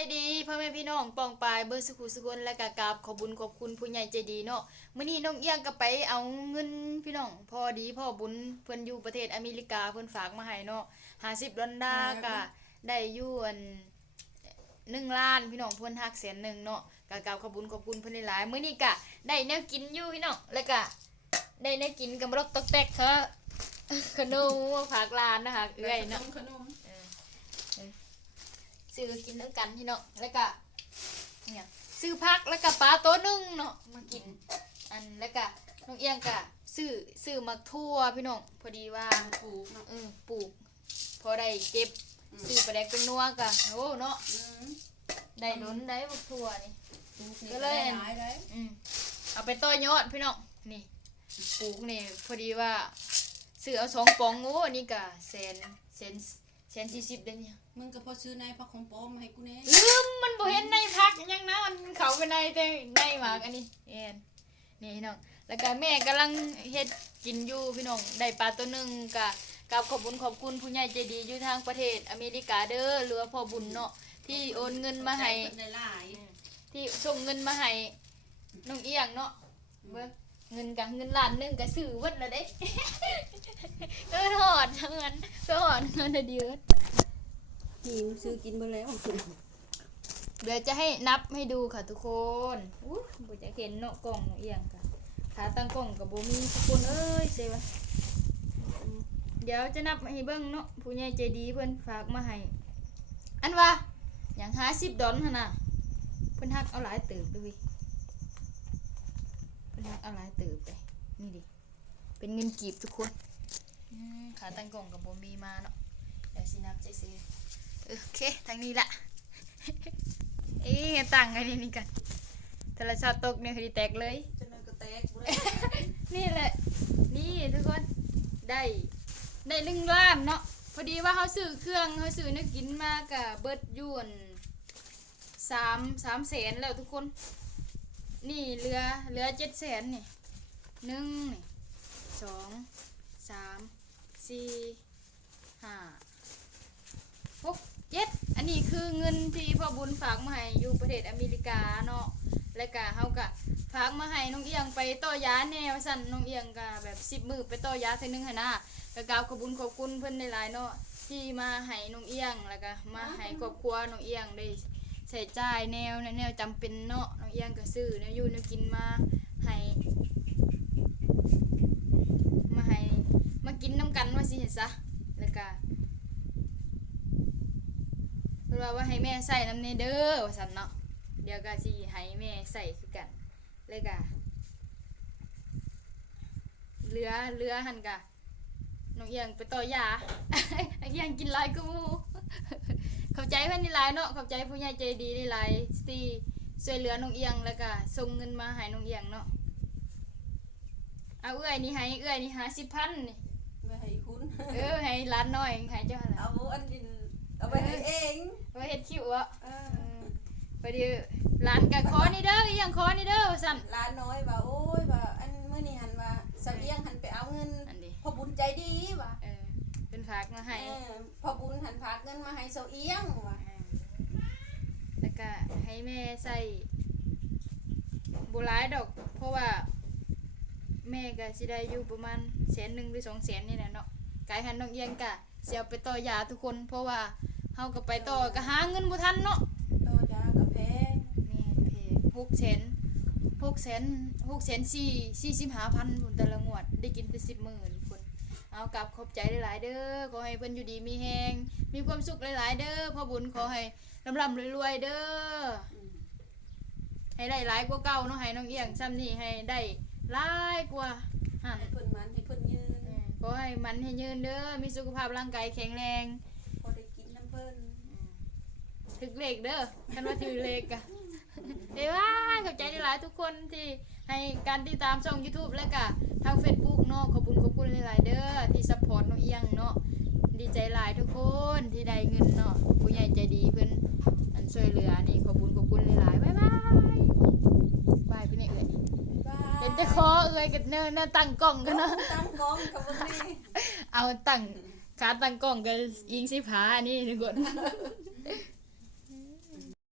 ายดีพ่อแม่พี่น้องปองปายเบอร์สุขุสุคนและกากราบขอบุญขอบคุณผู้ใหญ่ใจดีเนาะมื้อนี้น้องเอี้ยงก็ไปเอาเงินพี่น้องพอดีพ่อบุญเพิ่นอยู่ประเทศอเมริกาเพิ่นฝากมาให้เนาะ$50ก็ได้อยู่อัน1,000,000พี่น้องเพิ่นฮัก100,000เนาะกากราบขอบุญขอบคุณเพิ่นหลายๆมื้อนี้ก็ได้แนวกินอยู่พี่น้องแล้วก็ได้แนวกินกับรกตอกแตกค่ะขนมฝากร้านนะคะเอื้อยเนาะขนมซื้อกินด้วยกันพี่เนาะแล้วก็เนี่ยซื้อผักแล้วก็ปลาตัวนึงเนาะมากินอันแล้วก็น้องเอียงก็ซื้อมักทั่วพี่น้องพอดีว่าปลูกเนาะปลูกพอได้เก็บซื้อปลาแดกเป็นนัวก็โอ้เนาะได้ล้นได้มักทั่วนี่ก็เลยเอาไปต่อยอดพี่น้องนี่ปลูกนี่พอดีว่าซื้อเอา2 ปองโอ้นี่ก็140ได้เนี่ยมึงก็พอซื้อในผักของปอมมาให้กูแน่ลืมมันบ่เห็นในพักยังนะมันเข้าไปในแต่ในหมากอันนี้นี่พี่น้องแล้วก็แม่กำลังเฮ็ดกินอยู่พี่น้องได้ปลาตัวนึงก็กับขอบคุณผู้ใหญ่ใจดีอยู่ทางประเทศอเมริกาเด้อหรือว่าพ่อบุญเนาะที่โอนเงินมาให้ที่ส่งเงินมาให้น้องเอียงเนาะเบิ่งเงินกับเงินล้านนึงก็ซื้อเบิดแล้วเด้ถอดเงินเดือดหิวซื้อกินไปแล้วเดี๋ยวจะให้นับให้ดูค่ะทุกคนบ่จะเห็นเนาะกล่องเอียงค่ะขาตั้งกล่องกับบ่มีทุกคนเอ้ยเซวะเดี๋ยวจะนับให้เบิ่งเนาะผู้ใหญ่ใจดีเพิ่นฝากมาให้อันว่าอย่าง$50หั่นน่ะเพิ่นฮักเอาหลายเติบด้วยเพิ่นฮักเอาหลายเติบไปนี่ดิเป็นเงินกีบทุกคนขาตั้งกล่องกับบ่มีมาเนาะเดี๋ยวสินับใจซิโอเคทางนี้ละตั้งไอ้นี่กันโทรศัพท์ตกเนี่ยคือแตกเลยจนมันก็แตกนี่แหละนี่ทุกคนได้1,000,000เนาะพอดีว่าเขาซื้อเครื่องเขาซื้อนึกกินมากะเบิดยวน3แสนแล้วทุกคนนี่เหลือ7แสนนี่1นี่2 3 4 5 6 7อันนี้คือเงินที่พ่อบุญฝากมาให้อยู่ประเทศอเมริกาเนาะแล้วก็เฮาก็ฝากมาให้น้องเอียงไปต่อยาแนวสั่นน้องเอียงก็แบบ10 มื้อไปต่อยาเทื่อนึงหั่นน่ะก็กราบขอบคุณเพิ่นหลายๆเนาะที่มาให้น้องเอียงแล้วก็มาให้ครอบครัวน้องเอียงได้ใช้จ่ายแนวจำเป็นเนาะน้องเอียงก็ซื้อแนวอยู่แนวกินให้มากินน้ำกันว่าสิเห็นซะแล้วก็เพิ่นว่าให้แม่ใส่น้ำเนเด้อว่าซั่นเนาะเดี๋ยวก็สิให้แม่ใส่คือกันแล้วก็เรือหั่นก็น้องเอียงไปต่อยา น้องเอียงกินหลายกูเข้าใจเพิ่นนี่หลายเนาะเข้าใจผู้ใหญ่ใจดีนี่หลายที่ช่วยเหลือน้องเอียงแล้วก็ส่งเงินมาให้น้องเอียงเนาะเอาเอื้อยนี่50,000นี่ไม่ให้คุณให้ร้านน้อยให้เจ้าหั่นเอาอันดินเอาไปให้เองไว้เฮ็ดคิวอ่ะไปดิร้านก็ขอนี่เด้ออีหยังขอนี่เด้อว่าซั่นร้านน้อยว่าโอ้ยว่าอันมื้อนี้หันว่าเสเลียงหันไปเอาเงินพ่อบุญใจดีว่ะเป็นฝากมาให้พ่อบุญหันฝากเงินมาให้เสเอียงว่ะแล้วก็ให้แม่ใส่บ่หลายดอกเพราะว่าแม่ก็สิได้อยู่ประมาณ100,000หรือ200,000นี่แหละเนาะกายหันน้องเอียงก็สิเอาไปต่อยาทุกคนเพราะว่าเฮาก็ไปต่อก็หาเงินบ่ทันเนาะต่อยาก็แพงนี่แพง645,000พุ่นแต่ละงวดได้กินแต่10 มื้อทุกคนเอากลับขอบใจหลายๆเด้อขอให้เพิ่นอยู่ดีมีแฮงมีความสุขหลายๆเด้อพ่อบุญขอให้ร่ำรวยๆเด้อให้ได้หลายกว่าเก่าเนาะให้น้องเอียงซ้ำนี่ให้ได้หลายกว่าให้เพิ่นมันให้เพิ่นยืนขอให้มันให้ยืนเด้อมีสุขภาพร่างกายแข็งแรงพอได้กินน้ำเพิ่นถึกเลขเด้อคันว่าถือเลขอะเด้ว่าขอบใจหลายๆทุกคนที่ให้การติดตามช่อง YouTube และก็ทาง Facebook เนาะขอบคุณหลายๆเด้อที่ซัพพอร์ตน้องเอียงเนาะดีใจหลายทุกคนที่ได้เงินเนาะผู้ใหญ่ใจดีเพิ่นอันช่วยเหลือนี่ขอบคุณหลายๆบ๊ายบายพี่นี่เอ้ยเป็นจะขอเอ้ยกับเนินตั้งกล้องกันเนาะตั้งกล้องกับบ่มีเอาตั้งขาตั้งกล้องกับอิงสิผานี่ทุกคน